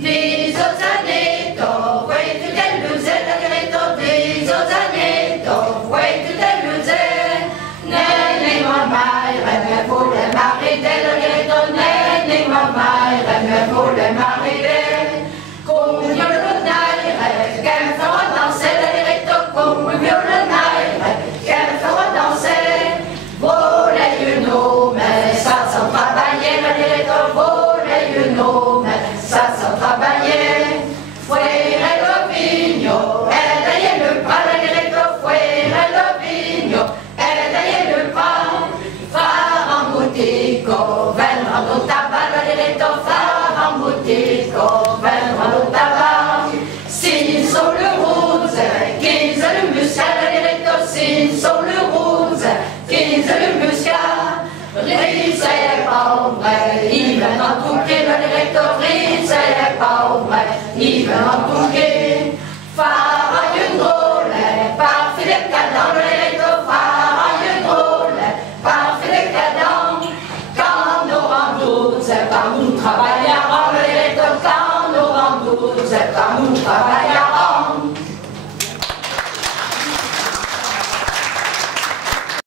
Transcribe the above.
Des Ozzaneto, way to Deluzze, la diretto des Ozzaneto, way to Deluzze. Nene mamma, reme vuole maride, la diretto, nene mamma, reme vuole maride. Con il violonare, che mi farò danser, la diretto, con il violonare, che mi farò danser. Vole un nome, ça sans travailler, la diretto, vole un nome, ça sans travailler. Fuera lo vigno, elle aille le pas, la diretto, fuera lo vigno, elle aille le pas. Far en boutico, vendrà tabac, la diretto, far en boutico, vendrà tabac. S'ils sont le rose, qu'ils ont le muscat, la diretto, s'ils sont le rose, qu'ils ont le muscat. Ris est pas vrai, il va en touquer, le directeur, Ris est pas vrai, il va en touquer. Faraille drôle, par Philippe Cadan, le directeur, faraille drôle, par Philippe Cadan. Quand nous rendons 12, par nous travaillons, le directeur, quand nous rendons 12, par nous travaillons.